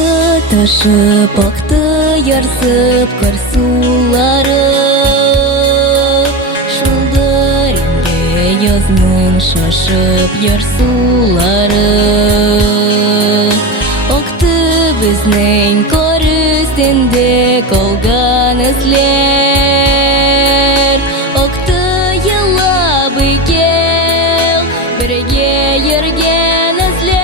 Акты ташып, акты ярсып кыр сулары, шылдыр инде язның шашып яр сулары. Акты безнең кар өстендә калган эзләр, акты елап икәү бергә йөргән эзләр.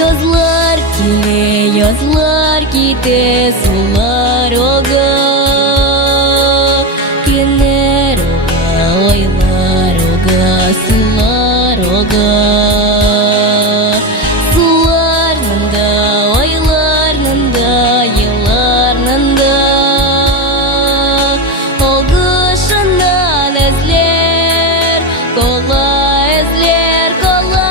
Язлар килә, язлар китә, сулар ага, көннәр ага, айлар ага, сулар ага. Суларнында, айларнында, елларнында, агышыннан эзләр кала, эзләр кала.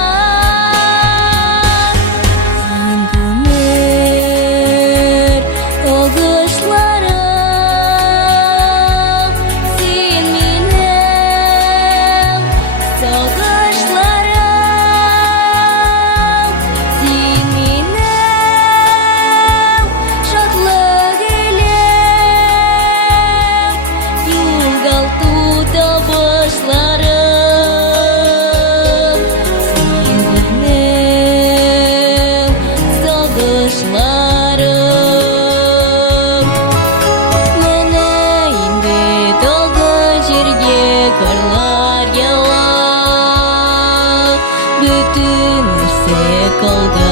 Bütün нәрсә калган.